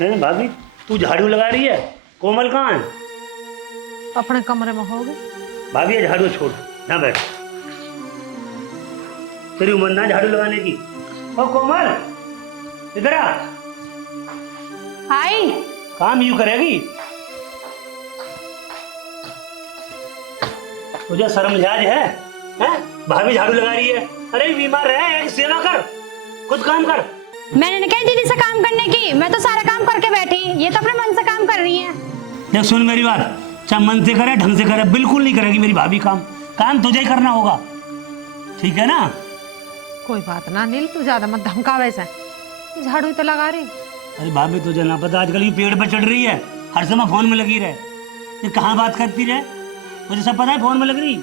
भाभी तू झाड़ू लगा रही है, कोमल कहाँ है? अपने कमरे में होगी। भाभी ये झाड़ू छोड़, ना बैठ, तेरी उम्र ना झाड़ू लगाने की। ओ कोमल इधर आ। हाय। काम यूं करेगी? तुझे शर्म लिहाज है? भाभी झाड़ू लगा रही है, अरे बीमार है, सेवा कर, खुद काम कर। मैंने कहा दीदी से काम करने की, मैं तो सारा काम करके बैठी, ये तो अपने मन से काम कर रही है। देख सुन मेरी बात, चाहे मन से करे ढंग से करे, बिल्कुल नहीं करेगी मेरी भाभी काम, काम तुझे ही करना होगा, ठीक है ना? कोई बात ना नील, तू ज्यादा मत धमका, वैसे झाड़ू ही तो लगा रही। अरे भाभी तुझे ना पता, आजकल ये पेड़ पे चढ़ रही है, हर समय फोन में लगी रहे, ये कहाँ बात करती रहे, मुझे सब पता है, फोन में लग रही।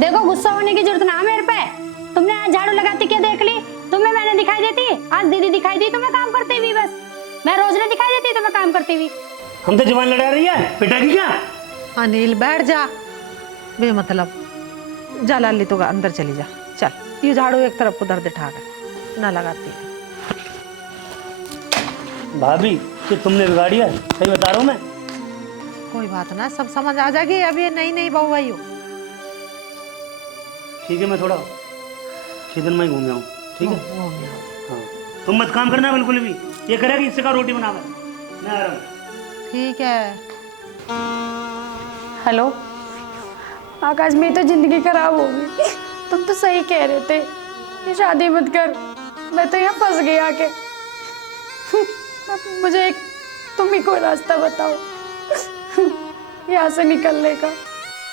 देखो गुस्सा होने की जरूरत ना मेरे पे, तुमने आज झाड़ू लगाती क्या देख ली? तुम्हें मैंने दिखाई देती? आज दीदी दिखाई दी तुम्हें काम करती हुई? बस मैं रोज नहीं दिखाई देती तुम्हें काम करती हुई? हम तो जवान लड़ा रही है, पिटाएगी क्या? अनिल बैठ जा, बेमतलब जा लाली, तो अंदर चली जा, चल ये झाड़ू एक तरफ उधर दिठा कर ना लगाती। भाभी कि तुमने बिगाड़ी है, सही बता रहा हूँ मैं। कोई बात ना, सब समझ आ जाएगी, अब ये नई नई बहू आई हो। ठीक है, मैं थोड़ा सीधन में ही घूम आऊँ, ठीक है? हाँ, तुम मत काम करना बिल्कुल भी, ये करेगी इससे का रोटी बनावे, मैं आ रहा हूँ। ठीक है। हेलो आकाश, मेरी तो जिंदगी खराब हो गई। तुम तो सही कह रहे थे कि शादी मत कर, मैं तो यहाँ फंस गई आके। अब मुझे एक तुम ही कोई रास्ता बताओ यहाँ से निकलने का।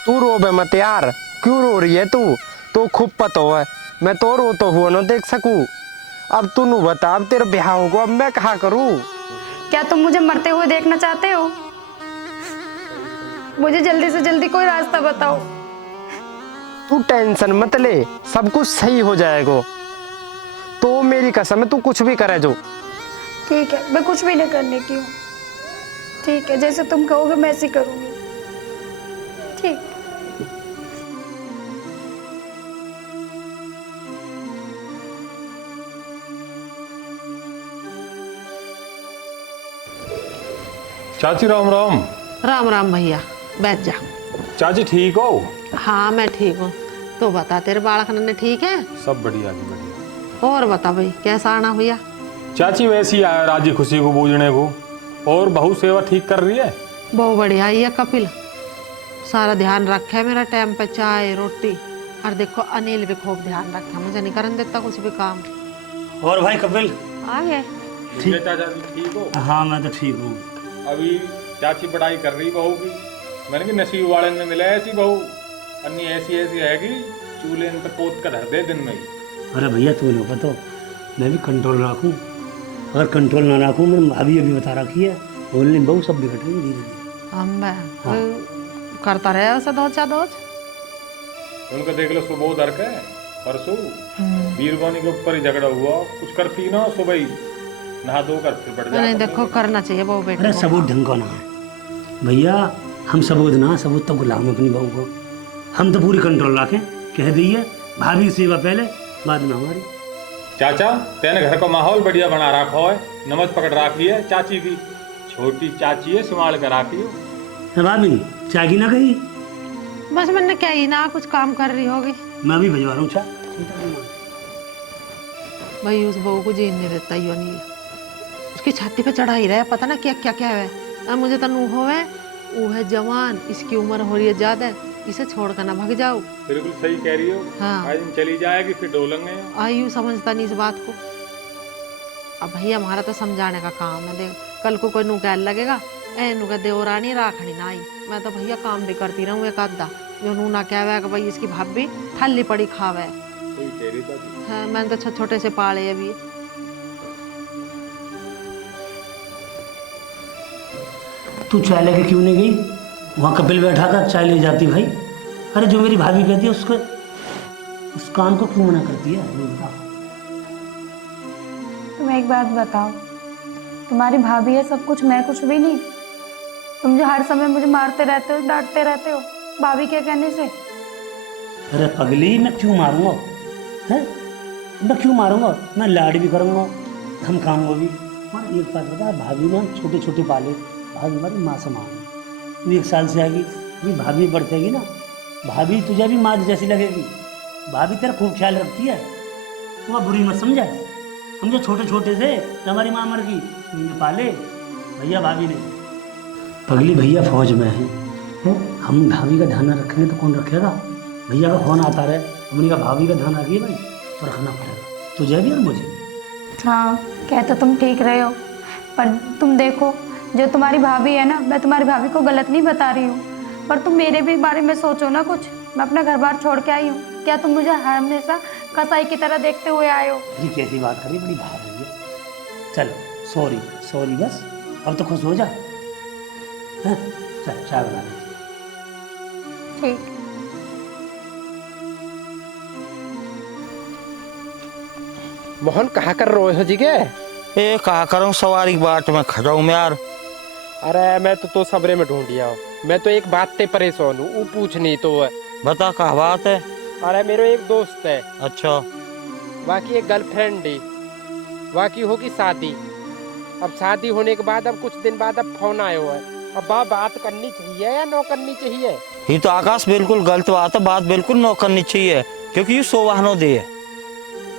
तू रोबे मत यार, क्यों रो रही है तू? तो खूब पता है, मैं तो रो तो हुआ ना देख सकूं। अब तू नु बता, अब तेरा ब्याह होगा, अब मैं कहाँ करूं? क्या तुम मुझे मरते हुए देखना चाहते हो? मुझे जल्दी से जल्दी कोई रास्ता बताओ। तू टेंशन मत ले, सब कुछ सही हो जाएगा। तो मेरी कसम है, तू कुछ भी करे जो। ठीक है, मैं कुछ भी नहीं करने की हूँ। ठीक है, जैसे तुम कहोगे मैं ऐसे करूँगी। ठीक। चाची राम राम। राम राम भैया, बैठ जा। चाची ठीक हो? हाँ मैं ठीक हूँ, तो बता तेरे बालक ने ठीक है? सब बढ़िया जी, बढ़िया। और बता भाई, कैसा आना भैया? चाची वैसी आया राजी खुशी को बूझने को, और बहू सेवा ठीक कर रही है? बहुत बढ़िया। ये कपिल सारा ध्यान रखे मेरा, टाइम पे चाय रोटी, और देखो अनिल भी खूब ध्यान रखे, मुझे नहीं करने देता कुछ भी काम। और भाई कपिल आ गए? ठीक है चाचा जी, ठीक हो? हाँ मैं तो ठीक हूँ। अभी चाची पढ़ाई कर रही बहू की, मैंने कि नसीब वाले में मिला ऐसी बहू, अन्य ऐसी ऐसी है कि चूल्हे में तो पोत कर धर दे दिन में ही। अरे भैया तू नहीं पता, मैं भी कंट्रोल रखूँ, अगर कंट्रोल ना रखूँ, मैंने भाभी अभी बता रखी है, बोलने बहु सब बिगड़ रही है धीरे धीरे। हम करता रहे उसे दो चार दोच। उनका देख लो, सुबह उधर के परसों वीरवानी के ऊपर ही झगड़ा हुआ, कुछ करती ना, सुबह ही नहा धो कर फिर बढ़ नहीं जाता। देखो करना चाहिए बहु बेटे अरे को। सबूत ढंग का ना है भैया, हम सबूत ना, सबूत तो गुलाम अपनी बहू को, हम तो पूरी कंट्रोल रखें, कह दिए भाभी सेवा पहले, बाद में हमारी। चाचा तेने घर का माहौल बढ़िया बना रखा है, नमज पकड़ रखी है चाची की, छोटी चाची है, संभाल कर रखी हो। भाभी चाय की ना कही? बस मैंने क्या ही ना, कुछ काम कर रही होगी। मैं भी भिजवा रहा हूँ चाय। भाई उस बहू को जीन नहीं देता यो नहीं, उसकी छाती पे चढ़ा ही रहा है, पता ना क्या क्या क्या है। अब मुझे तो नू होवे, वो है जवान, इसकी उम्र हो रही है ज्यादा, इसे छोड़ कर ना भाग जाओ। बिल्कुल सही कह रही हो। हाँ। आज दिन चली जाएगी फिर डोलेंगे। आयु समझता नहीं इस बात को। अब भैया हमारा तो समझाने का काम है, देख कल को कोई नू कह लगेगा ए नू का देवरानी राखनी ना आई, मैं तो भैया काम भी करती रहूँ एक आधा, जो नू ना कहवे कि भाई इसकी भाभी थल्ली पड़ी खावे। सही कह रही चाची। हाँ मैंने तो छोटे छोटे से पाले अभी। तू चाय लेके क्यों नहीं गई? वहाँ कपिल बैठा था, चाय ले जाती भाई। अरे जो मेरी भाभी कहती है उसको, उस काम को क्यों मना करती है? तुम एक बात बताओ, तुम्हारी भाभी है सब कुछ, मैं कुछ भी नहीं। तुम जो हर समय मुझे मारते रहते हो, डांटते रहते हो, भाभी के कहने से। अरे पगली, मैं क्यों मारूंगा? है मैं क्यों मारूंगा? मैं लाड भी करूंगा, धमकाऊंगा भी, और एक बात बता, भाभी ने छोटे छोटे पाले, भाभी हमारी माँ समान है। तू 1 साल से आएगी, अभी भाभी बढ़तेगी ना, भाभी तुझे भी माँ जैसी लगेगी। भाभी तेरा खूब ख्याल रखती है, तू बुरी मत समझा। हम जो छोटे छोटे से हमारी माँ मर गई, इन्हें पाले भैया भाभी ने। पगली भैया फौज में है, हम भाभी का ध्यान रखेंगे तो कौन रखेगा। भैया का फोन आता रहे, हमने कहा भाभी का ध्यान रखिए भाई, तो रखना पड़ेगा तुझे भी और मुझे। हाँ, कहते तुम ठीक रहे हो, पर तुम देखो जो तुम्हारी भाभी है ना, मैं तुम्हारी भाभी को गलत नहीं बता रही हूँ, पर तुम मेरे भी बारे में सोचो ना कुछ। मैं अपना घर बार छोड़ के आई हूँ, क्या तुम मुझे हमेशा कसाई की तरह देखते हुए आए हो? जी कैसी बात करी, बड़ी भाव रही है। चल सॉरी सॉरी, बस अब तो खुश हो जा। हैं? चल चाय बना ले। ठीक। मोहन कहाँ कर रहे हो जी के? ए कहा करूँ, सवारी बाट में खड़ा हूँ मैं यार। अरे मैं तो सबरे में ढूंढिया हूँ। मैं तो एक बात ते परेशान हूँ, वो पूछनी तो है। बता क्या बात है। अरे मेरे एक दोस्त है, अच्छा बाकी एक गर्लफ्रेंड है, बाकी होगी शादी। अब शादी होने के बाद अब कुछ दिन बाद अब फोन आया हुआ है। अब बात करनी चाहिए या नो करनी चाहिए? ये तो आकाश बिल्कुल गलत बात है, बात बिल्कुल न करनी चाहिए, क्योंकि ये शोभा दे,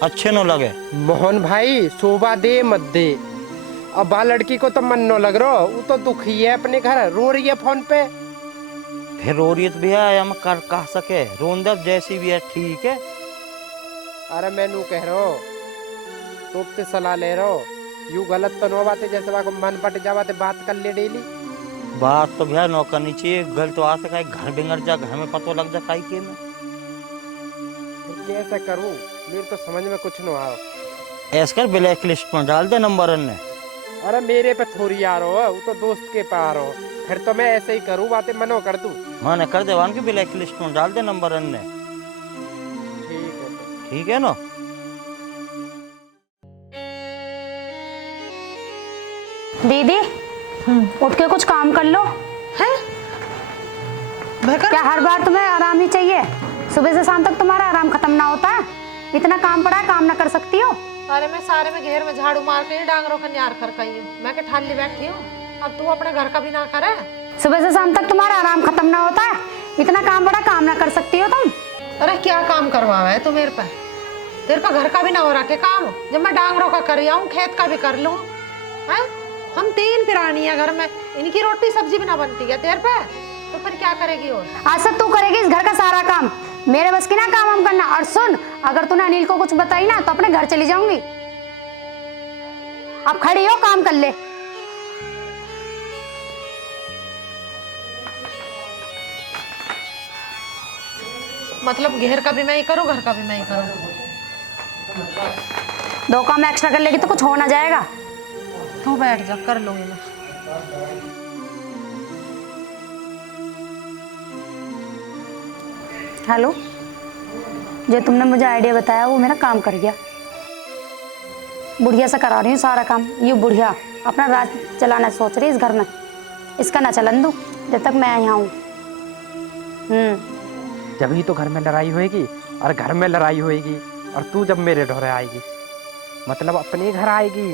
अच्छे न लगे। मोहन भाई शोभा दे मत दे, अब बा लड़की को तो मन न लग रहा, वो तो दुखी है अपने घर, रो रही है फोन पे। फिर रो रही भी है, हम कर कह सके, रोंदब जैसी भी है ठीक है। अरे मैं नू कह रहा हूँ, तो सलाह ले रहा हूँ, यूं गलत तो न बातें, जैसे को मन पट जावाते बात कर ले डेली। बात तो भैया न करनी चाहिए, गलत बात है, घर बिगड़ जा, घर में पतो लग जा काई के में। कैसे करूँ, मेरे तो समझ में कुछ न आओ। ऐसा कर ब्लैक लिस्ट में डाल दे नंबर ने। अरे मेरे पे थोड़ी आ रहा हो, वो तो दोस्त के पे आ रहा हो, फिर तो मैं ऐसे ही करूँ, बातें मनो कर दूँ। मैंने कर दे वान की ब्लैक लिस्ट में डाल दे नंबर ने। ठीक है, ठीक है ना। दीदी उठ के कुछ काम कर लो। है क्या हर बार तुम्हें आराम ही चाहिए? सुबह से शाम तक तुम्हारा आराम खत्म ना होता है? इतना काम पड़ा है, काम ना कर सकती हो? अरे मैं सारे में घेर में झाड़ू मार के डांगरों का न्यार कर गई हूँ, मैं के ठाली बैठी हूँ, अब तू अपने घर का भी ना करे। सुबह से शाम तक तुम्हारा आराम खत्म ना होता है? इतना काम पड़ा, काम ना कर सकती हो तुम? अरे क्या काम करवावा है तू मेरे पे? तेरे पे घर का भी ना हो रहा के काम, जब मैं डांगरों का कर आऊँ, खेत का भी कर लूँ। है हम 3 प्राणी है घर में, इनकी रोटी सब्जी भी ना बनती है तेरे पे, तो फिर क्या करेगी? और आज से तू करेगी इस घर का सारा काम, मेरे बस की ना काम हम करना। और सुन, अगर तूने अनिल को कुछ बताई ना तो अपने घर चली जाऊंगी। अब खड़ी हो, काम कर ले। मतलब घेर का भी मैं ही करूँ, घर का भी मैं ही करूँ? 2 काम एक्स्ट्रा कर लेगी तो कुछ हो ना जाएगा। तू बैठ जा, कर लूंगी मैं। हेलो, जो तुमने मुझे आइडिया बताया वो मेरा काम कर गया। बुढ़िया से करा रही हूँ सारा काम। ये बुढ़िया अपना राज चलाना सोच रही है इस घर में, इसका ना चलन दूँ जब तक मैं यहाँ हूँ। जब ही तो घर में लड़ाई होएगी, और घर में लड़ाई होएगी और तू जब मेरे ढोरे आएगी, मतलब अपने घर आएगी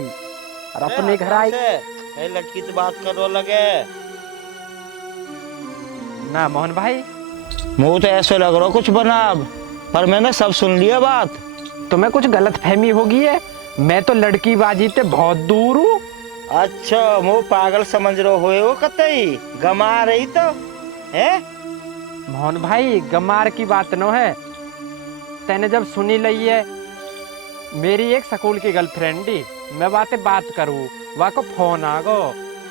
और अपने घर आएगी। लड़की से बात करो लगे ना मोहन भाई, मुँह तो ऐसे लग रहा कुछ बना अब, पर मैंने सब सुन लिया बात। तुम्हें कुछ गलत फहमी होगी है, मैं तो लड़की बाजी से बहुत दूर हूँ। अच्छा मुँह पागल समझ रहे हो वो कतई गमा रही तो है। मोहन भाई गमार की बात न है, तेने जब सुनी लई है, मेरी एक स्कूल की गर्लफ्रेंड ही, मैं बात करूँ, वहाँ को फोन आ गो,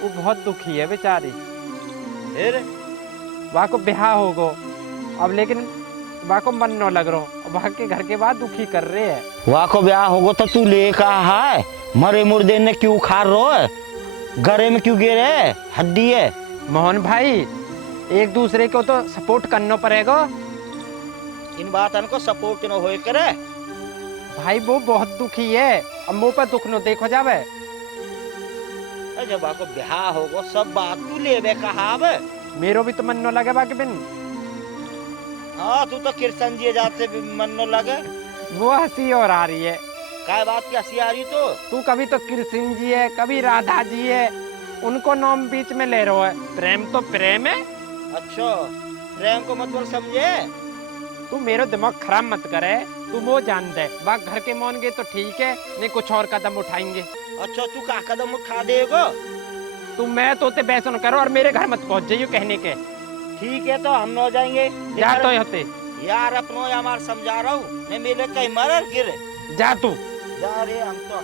वो बहुत दुखी है बेचारी। फिर वहाँ को ब्याह हो गो, अब लेकिन वहाँ को मन न लग रहा, वहाँ के घर के बाद दुखी कर रहे हैं। वहाँ को ब्याह होगा तो तू ले कहा है, मरे मुर्दे ने क्यों खार रो है, गरे में क्यों गिरे, हड्डी है। मोहन भाई एक दूसरे को तो सपोर्ट करना पड़ेगा। इन बातों को सपोर्ट न होए करे भाई, वो बहुत दुखी है, अब मुँह पर दुख न देखो जावे। जब आपको ब्याह होगा सब बात तू ले कहा बे, मेरो भी तो मन न लगे बाकी बिन। हाँ तू तो कृष्ण जी जाते भी मन न लगे। वो हंसी और आ रही है, काय बात की हंसी आ रही तो? तू कभी तो कृष्ण जी है, कभी राधा जी है, उनको नाम बीच में ले रहा है। प्रेम तो प्रेम है। अच्छा, प्रेम को मतलब समझे? तू मेरा दिमाग खराब मत करे। तू वो जान दे, बात घर के मान गए तो ठीक है, नहीं कुछ और कदम उठाएंगे। अच्छा, तू का कदम उठा देगा? तू मैं तो ते बैसन करो और मेरे घर मत पहुंच जाइयो कहने के। ठीक है, तो हम न जाएंगे। जा तो होते यार अपनो यार समझा रहा हूँ, नहीं मेरे कहीं मर गिरे। जा तू। जा रहे हम तो।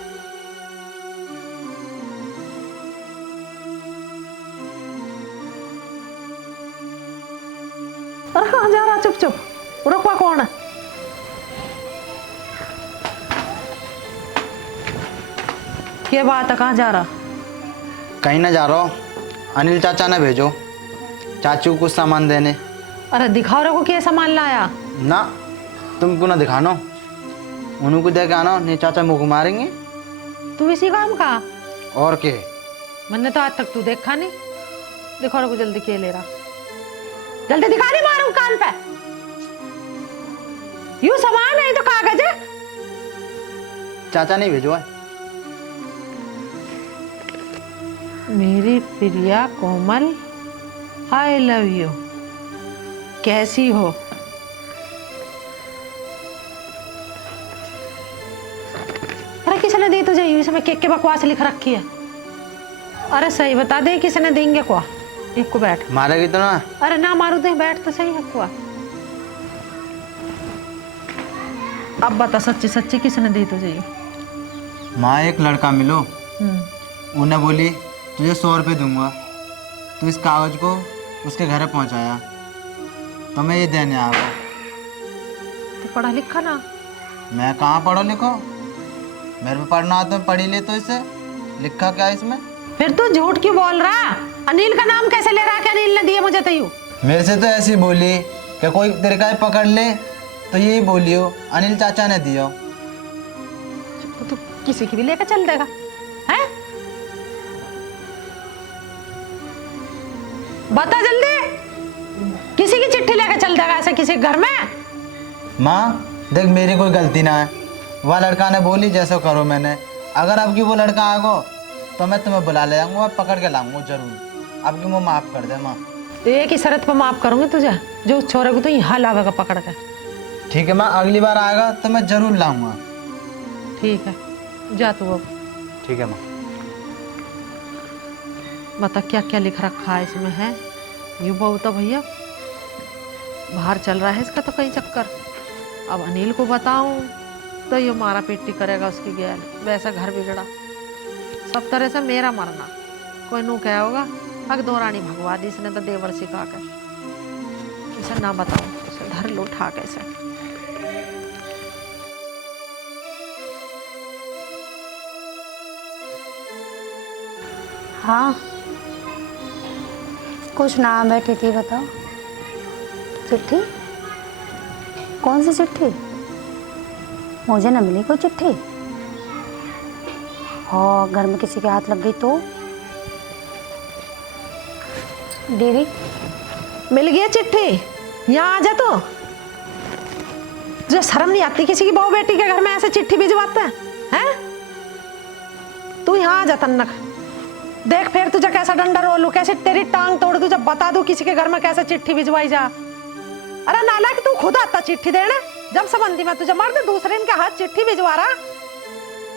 अरे कहाँ जा रहा? चुप चुप, रुकवा कौन है? क्या बात है, कहाँ जा रहा? कहीं ना जा रहा हूँ, अनिल चाचा ने भेजो चाचू को कुछ सामान देने। अरे दिखाओ रे को क्या सामान लाया? ना तुमको ना दिखाना, उनको दे के आना, नहीं चाचा मुँह को मारेंगे। तू इसी काम का? और के मैंने तो आज तक तू देखा नहीं। दिखाओ रे को जल्दी, क्या ले रहा? जल्दी दिखा, नहीं मारूं कान पे। यूं सामान है तो कागज है। चाचा नहीं भेजो है। मेरी प्रिया कोमल, आई लव यू। कैसी हो? अरे किसने दी तुझे? इसमें केक के बकवास लिख रखी है। अरे सही बता दे, किसने देंगे क्या? एक को बैठ। मारेगी तो ना? अरे ना मारू दे, बैठ तो सही है क्या। अब बता सच्ची सच्ची, किसने दी तुझे ये? माँ एक लड़का मिलो, उन्हें बोली तुझे 100 रुपये दूंगा, तो इस कागज को उसके घर पहुंचाया, तो मैं ये देने आ गया। तू पढ़ा लिखा ना? मैं कहाँ पढ़ो लिखो, मेरे पे पढ़ना आता, पढ़ी ले तो इसे, लिखा क्या इसमें? फिर तू झूठ क्यों बोल रहा? अनिल का नाम कैसे ले रहा कि अनिल ने दिए मुझे? तो यूं मेरे से तो ऐसी बोली कि कोई तेरे का पकड़ ले तो यही बोलियो अनिल चाचा ने दिया। तो तू किसी की भी लेकर चल देगा हैं? बता जल्दी, किसी की चिट्ठी लेकर चल देगा ऐसे किसी घर में? माँ देख, मेरी कोई गलती ना है, वह लड़का ने बोली जैसा करो मैंने। अगर अब की वो लड़का आगो तो मैं तुम्हें बुला ले आऊँगा और पकड़ के लाऊंगा जरूर। अब की वो माफ़ कर दे माँ। तो एक ही शर्त पर माफ करूंगी तुझे, जो उस छोरे को तो यहाँ लावेगा पकड़ के। ठीक है माँ, अगली बार आएगा तो मैं जरूर लाऊंगा। ठीक है, जा तू अब। ठीक है माँ। बता क्या क्या लिख रखा है इसमें है? यू बहु तो भैया बाहर चल रहा है इसका तो कहीं चक्कर। अब अनिल को बताऊं तो ये मारा पीटी करेगा उसकी गैल, वैसा घर बिगड़ा। सब तरह से मेरा मरना। कोई नू क्या होगा, अग दो रानी भगवा दी इसने तो देवर सिखा कर। इसे ना बताऊं, इसे धर लो उठा कैसे। हाँ, कुछ नाम बैठी थी, बताओ। चिट्ठी? कौन सी चिट्ठी? मुझे न मिली कोई चिट्ठी। हाँ, घर में किसी के हाथ लग गई तो? दीदी मिल गया चिट्ठी, यहाँ आ जा। तो जो शर्म नहीं आती किसी की बहू बेटी के घर में ऐसे चिट्ठी भिजवाते हैं? तू यहाँ आ जा तन्नक। देख फिर तुझे कैसा डंडा रोलू, कैसे तेरी टांग तोड़ दूं जब बता दूं किसी के घर में कैसे चिट्ठी भिजवाई जा। अरे नालायक, तू खुद आता चिट्ठी देने, जब संबंधी में तुझे मार दे, दूसरे इनके हाथ चिट्ठी भिजवा रहा।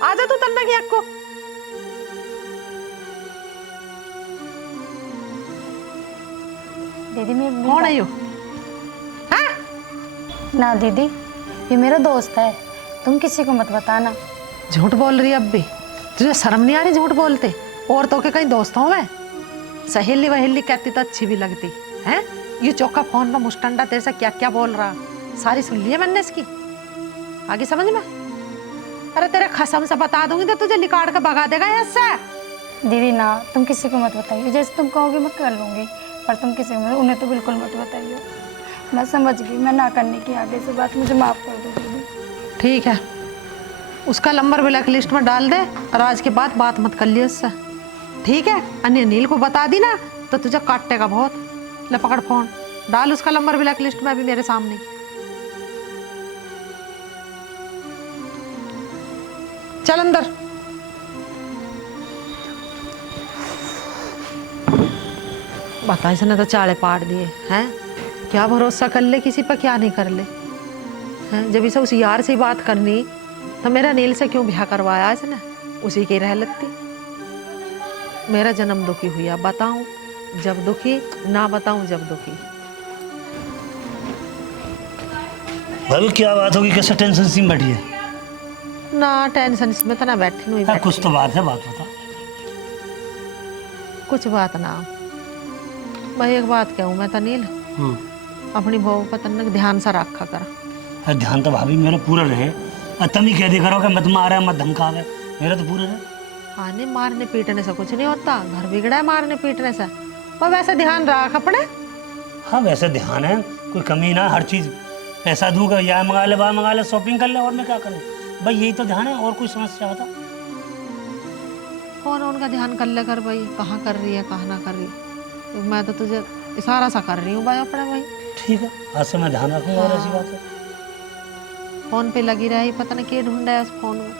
आ जा तू तन्नक यहाँ को। दीदी मैं कौन है यो? ना दीदी, ये मेरा दोस्त है, तुम किसी को मत बताना। झूठ बोल रही अब भी? तुझे शर्म नहीं आ रही झूठ बोलते? औरतों के कहीं दोस्तों में सहेली वहेली कहती तो अच्छी भी लगती है। ये चौका फोन में मुस्टंडा तेरे से क्या क्या बोल रहा, सारी सुन ली है मैंने इसकी। आगे समझ में? अरे तेरे कसम से बता दूंगी तो तुझे निकाल कर भगा देगा यहाँ से। दीदी ना, तुम किसी को मत बताइए, जैसे तुम कहोगे मैं कर लूँगी, पर तुम किसी को उन्हें तो बिल्कुल मत बताइए। मैं समझ गई, मैं ना करने की आगे से बात, मुझे माफ़ कर दो दीदी। ठीक है, उसका नंबर ब्लैक लिस्ट में डाल दे और आज के बाद बात मत कर लियो उससे, ठीक है? अनिल को बता दी ना तो तुझे काटेगा बहुत। ले पकड़ फोन, डाल उसका नंबर ब्लैक लिस्ट में अभी मेरे सामने। चल अंदर। बता, इसने तो चाले पाड़ दिए हैं। क्या भरोसा कर ले किसी पर, क्या नहीं कर ले हैं। जब इसे उस यार से बात करनी तो मेरा नील से क्यों ब्याह करवाया इसने, उसी की रह लगती। मेरा जन्म दुखी हुआ, बताऊं जब दुखी, ना बताऊं जब दुखी। भाभी क्या बात होगी, कैसे टेंशन सी में बैठी है? ना टेंशन इसमें तो ना बैठी हुई। कुछ तो बात है, बात बता। कुछ बात ना, मैं एक बात कहूँ, मैं तनील अपनी बहू पर तन्नक ध्यान से रखा कर। अरे ध्यान तो भाभी मेरा पूरा रहे, और तुम ही कह दे करो कि मत मारे मत धमकावे, मेरा तो पूरा रहे। हाँ, नहीं मारने पीटने से कुछ नहीं होता, घर बिगड़ा है मारने पीटने से। पर वैसे ध्यान रख अपने। हाँ वैसे ध्यान है, कोई कमी ना, हर चीज़ पैसा दूंगा, या मंगा ले वहाँ मंगा ले, शॉपिंग कर ले, और मैं क्या करूँ भाई, यही तो ध्यान है, और कोई समस्या होता? कौन उनका ध्यान कर ले कर भाई, कहाँ कर रही है कहाँ ना कर रही है। मैं तो तुझे इशारा सा कर रही हूँ भाई अपने भाई। ठीक है, आज से मैं ध्यान रखूंगा। और ऐसी बात है, फोन पे लगी रही, पता नहीं क्या ढूंढा है उस फोन में।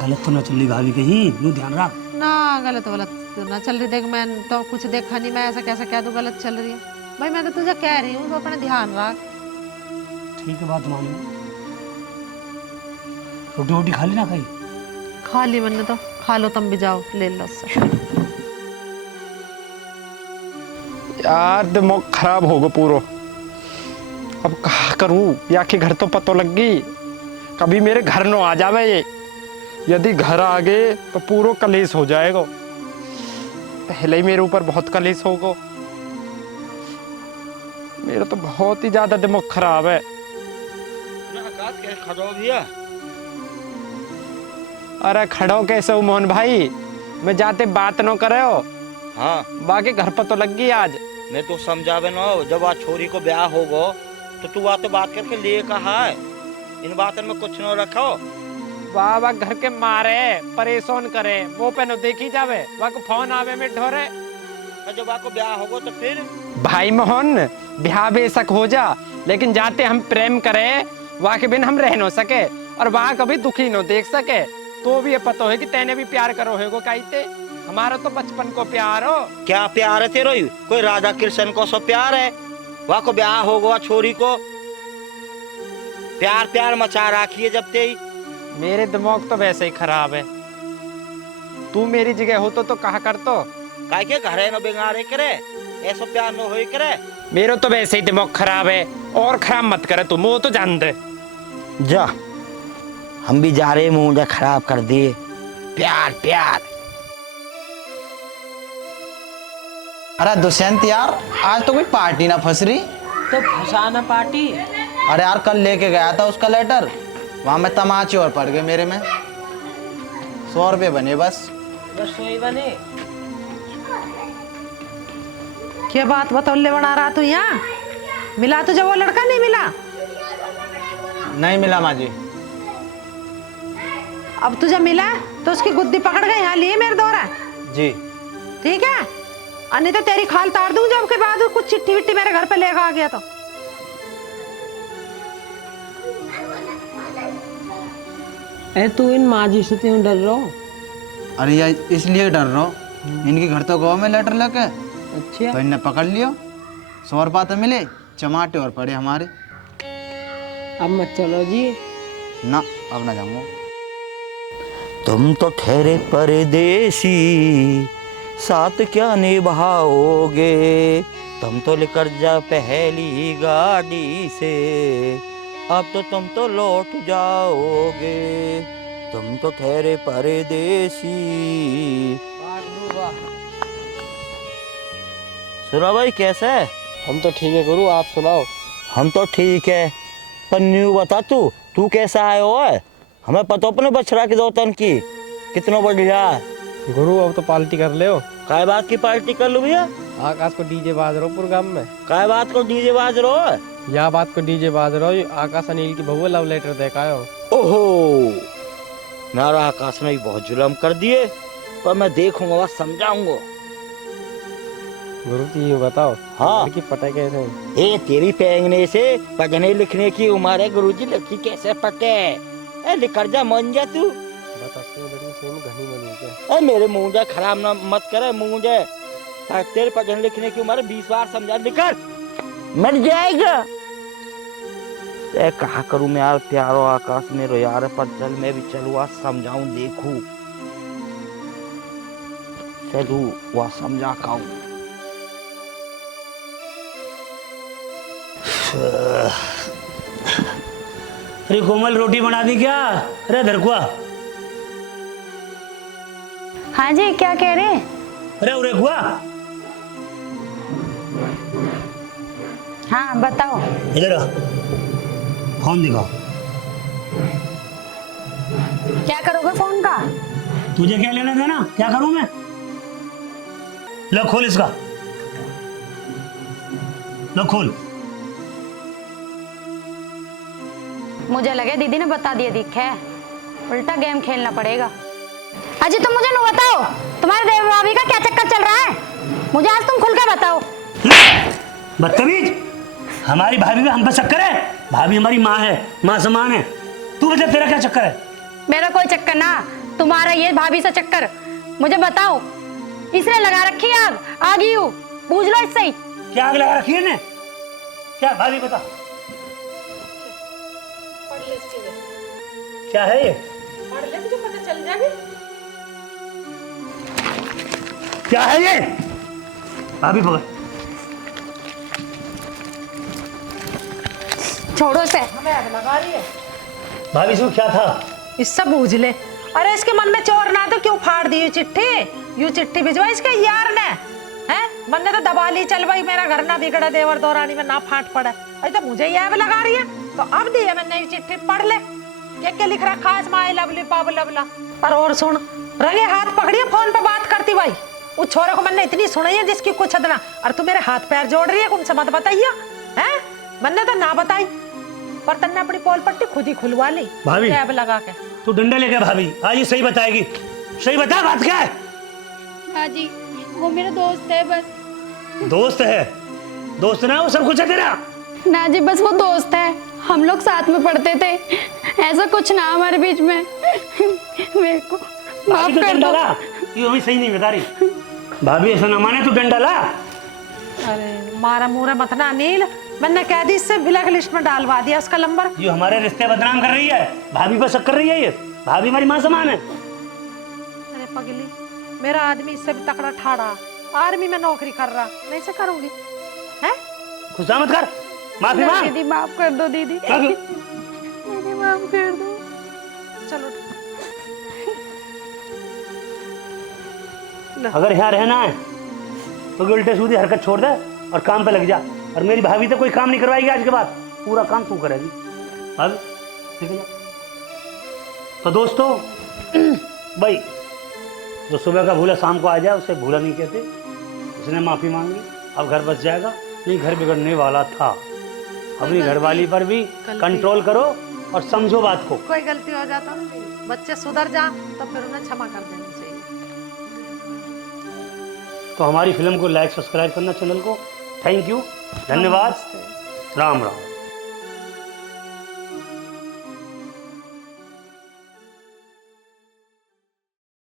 गलत तो ना चल रही भाभी कहीं, तू ध्यान रख। ना गलत तो ना चल रही, देख मैं तो कुछ देखा नहीं, मैं ऐसा कैसा कह दूँ गलत चल रही है भाई। मैं तो तुझे कह रही हूँ तो अपना ध्यान रख। ठीक है, बात मान लो। रोटी वोटी खा ली ना? खाई? खा ली मैंने तो, खा लो तुम भी, जाओ ले लो उससे। यार दिमाग खराब होगा पूरा। अब कहा करूँ, या के घर तो पतो लग गई, कभी मेरे घर न आ जावे ये। यदि घर आ गए तो पूरा कलेश हो जाएगा। पहले ही मेरे ऊपर बहुत कलेश होगा। मेरा तो बहुत ही ज्यादा दिमाग खराब है। अरे खड़ो कैसे हो मोहन भाई, मैं जाते बात न करे हो। हाँ बाकी घर पर तो लग गई आज। मैं तो समझावे न, जब आज छोरी को ब्याह होगो तो तू आते बात करके ले कहा है, इन बातों में कुछ न रखो। बाबा घर के मारे परेशान करे, वो पे न देखी जावे, वहाँ को फोन आवे में ढोरे। जब आपको ब्याह होगो तो फिर भाई मोहन, ब्याह बेशक हो जा, लेकिन जाते हम प्रेम करे, वहाँ के बिन हम रह न सके, और वहाँ कभी दुखी न देख सके। तो भी ये पता है कि तेने भी प्यार करो है को कहते, हमारा तो बचपन को प्यार हो। क्या प्यार है तेरो? कोई राधा कृष्ण को सो प्यार है? वहाँ को ब्याह होगो छोरी को, प्यार प्यार मचा रखी है जब ते ही। मेरे दिमाग तो वैसे ही खराब है। तू मेरी जगह हो तो कहा कर तो काय के घर है न बेगारे करे, ऐसा प्यार न होए करे। मेरा तो वैसे ही दिमाग खराब है, और खराब मत करे तुम, वो तो जान दे। जा, हम भी जा रहे, मुंह खराब कर दिए। प्यार प्यार। अरे दुष्यंत यार, आज तो कोई पार्टी ना फंस रही। तो फसाना पार्टी। अरे यार कल लेके गया था उसका लेटर, वहां में तमाचे और पड़ गए मेरे में। 100 रुपये बने बस। बस वही बने। क्या बात बतौले बना रहा तू यहाँ? मिला तुझे वो लड़का नहीं मिला? नहीं मिला माँ जी। अब तुझे मिला तो उसकी गुद्दी पकड़ के यहाँ लिए मेरे दौरा। जी ठीक है, अन्य तो तेरी खाल तार दूं जब के बाद कुछ चिट्ठी विट्ठी मेरे घर पे लेकर आ गया तो। तू इन माजी से क्यों डर रहा हो? अरे यार इसलिए डर रहा हूँ, इनके घर तो गाँव में लेटर लगे, अच्छा तो इन्हें पकड़ लियो। 100 रुपये तो मिले, चमाटे और पड़े हमारे। अब मत चलो जी। ना अब ना जाऊंगा। तुम तो ठहरे परदेसी, साथ क्या निभाओगे, तुम तो लेकर जा पहली गाड़ी से, अब तो तुम तो लौट जाओगे, तुम तो ठहरे परदेसी। सुना भाई कैसे है? हम तो ठीक है गुरु, आप सुनाओ। हम तो ठीक है, पर न्यू बता तू कैसा आया हो है? हमें पता अपने बछड़ा की दौतन की कितना बढ़िया है। गुरु अब तो पार्टी कर ले हो। काय बात की पार्टी कर लो भैया? आकाश को डीजे बाज रहो पूरे गांव में। काय बात को डीजे बाज रहो है? या बात को डीजे बाज रहो, आकाश अनिल की बहू लव लेटर देखा हो। ओहो, मेरा आकाश ने भी बहुत जुल्म कर दिए, पर मैं देखूंगा, बस समझाऊंगा। गुरु जी ये बताओ, हाँ लड़की पटे कैसे? ए तेरी पेंगने से पढ़ने लिखने की उम्र है गुरुजी, लड़की कैसे पटे? ए लिख कर जा, मन जा तू। अरे मेरे मुंह खराब ना मत करे मुंह तेरे पढ़ने लिखने की उम्र 20 बार समझा निकल मर जाएगा। कहा करूं मैं यार, प्यारो आकाश मेरो यार, पर चल मैं भी चलू आज समझाऊं देखूं चलू वह समझा खाऊं। अरे कोमल रोटी बना दी क्या? अरे धरकुआ। हाँ जी, क्या कह रहे हैं? अरे उरे हुआ। हाँ बताओ। इधर आ, फोन दिखाओ। क्या करोगे फोन का? तुझे क्या लेना था ना, क्या करूं मैं? लो खोल इसका, लो खोल। मुझे लगे दीदी ने बता दिया, दिखे उल्टा गेम खेलना पड़ेगा। अजी तुम मुझे नहीं बताओ तुम्हारे देवर भाभी का क्या चक्कर चल रहा है, मुझे आज तुम खुल के बताओ। बदतमीज, हमारी भाभी का हम पे चक्कर है? भाभी हमारी माँ है, माँ समान है। तू बता तेरा क्या चक्कर है? मेरा कोई चक्कर ना, तुम्हारा ये भाभी सा चक्कर। मुझे बताओ, इसने लगा रखी आग, आ गई हूँ, पूछ लो इससे ही। क्या आग लगा रखी है ने? क्या भाभी बता, क्या है ये? पढ़ ले तुझे पता चल जाएगी। क्या है ये? भाभी पकड़। छोड़ो इसे। हमें आग लगा रही है। भाभी इसमें क्या था? इससे बूझ ले। अरे इसके मन में चोर ना तो क्यों फाड़ दी ये चिट्ठी? यू चिट्ठी भिजवाई इसके यार ने, हैं? मन ने तो दबा ली, चल भाई मेरा घर ना बिगड़े, देवर दौरानी में ना फाट पड़े। अरे तो मुझे ये लगा रही है, तो अब दी है मैंने ये चिट्ठी, पढ़ ले। क्या लिख रखा है इसमें? आई लवली पाव लवला। पर और सुन, रंगे हाथ पकड़िए, फोन पे बात करती भाई। उस छोरे को मैंने इतनी सुनाई है जिसकी कुछ हद ना। और तू मेरे हाथ पैर जोड़ रही है, उनसे मत बताइए, हैं? मैंने तो ना बताई, पर तन्ने अपनी पोल पट्टी खुद ही खुलवा ली भाभी टैब लगा के। तू डंडा लेके भाभी आज ये सही बताएगी। सही बता, बात क्या है? हाँ जी, वो मेरा दोस्त है बस। दोस्त है? दोस्त ना वो सब कुछ है तेरा? ना जी, बस वो दोस्त है, हम लोग साथ में पढ़ते थे, ऐसा कुछ ना हमारे बीच में। मेरे को माफ तो कर डंडा दो। ला, ये हमें सही नहीं बता रही। भाभी ऐसा ना माने, तू डंडा ला। अरे मारा मुरा मत ना अनिल, मैंने कह दी इससे ब्लैक लिस्ट में डालवा दिया उसका नंबर। ये हमारे रिश्ते बदनाम कर रही है, भाभी पर शक कर रही है। ये भाभी हमारी माँ समान है। अरे पगली, मेरा आदमी इससे भी तकड़ा ठाड़ा, आर्मी में नौकरी कर रहा, मैं इसे करूंगी, हैं? गुस्सा मत कर, माफी मांग। दीदी माफ कर दो, दीदी भाभी, दीदी माफ कर दो। चलो अगर यहाँ रहना है तो उल्टे सीधी हरकत छोड़ दे और काम पे लग जा। और मेरी भाभी तो कोई काम नहीं करवाएगी आज के बाद, पूरा काम तू करेगी भाभी, ठीक है? तो दोस्तों भाई, जो सुबह का भूला शाम को आ जाए उसे भूला नहीं कहते। उसने माफी मांगी, अब घर बच जाएगा। नहीं, घर बिगड़ने वाला था। अपनी घरवाली पर भी कंट्रोल करो और समझो बात को। कोई गलती हो जाता, बच्चे सुधर जा तो फिर उन्हें क्षमा कर देना चाहिए। तो हमारी फिल्म को लाइक सब्सक्राइब करना, चैनल को। थैंक यू, धन्यवाद, राम राम।